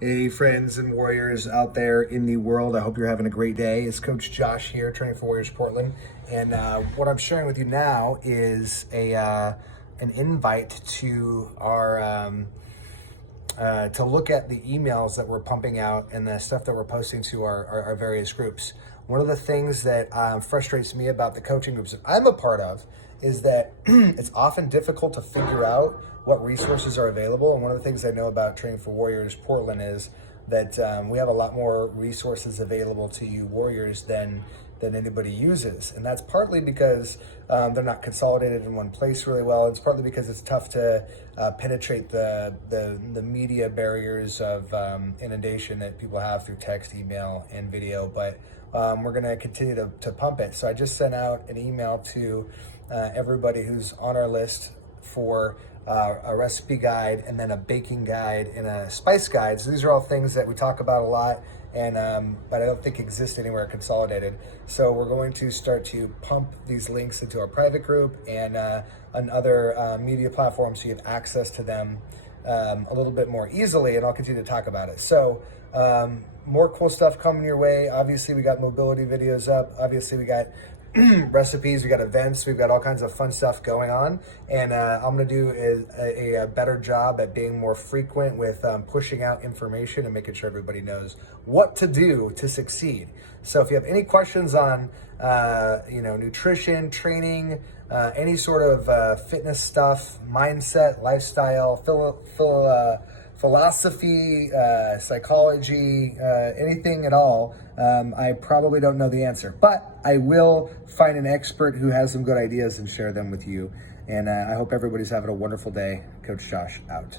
Hey, friends and warriors out there in the world. I hope you're having a great day. It's Coach Josh here, Training for Warriors Portland. And what I'm sharing with you now is an invite to our to look at the emails that we're pumping out and the stuff that we're posting to our various groups. One of the things that frustrates me about the coaching groups that I'm a part of is that it's often difficult to figure out what resources are available. And one of the things I know about Training for Warriors Portland is that we have a lot more resources available to you warriors than anybody uses. And that's partly because they're not consolidated in one place really well. It's partly because it's tough to penetrate the media barriers of inundation that people have through text, email, and video. But we're gonna continue to pump it. So I just sent out an email to everybody who's on our list for a recipe guide, and then a baking guide and a spice guide. So these are all things that we talk about a lot, and but I don't think exist anywhere consolidated. So we're going to start to pump these links into our private group and on other media platforms, so you have access to them a little bit more easily, and I'll continue to talk about it. So more cool stuff coming your way. Obviously, we got mobility videos up. Obviously, we got recipes, we got events, we've got all kinds of fun stuff going on, and I'm going to do a better job at being more frequent with pushing out information and making sure everybody knows what to do to succeed. So if you have any questions on nutrition, training, any sort of fitness stuff, mindset, lifestyle, philosophy, psychology, anything at all, I probably don't know the answer, but I will find an expert who has some good ideas and share them with you. And I hope everybody's having a wonderful day. Coach Josh out.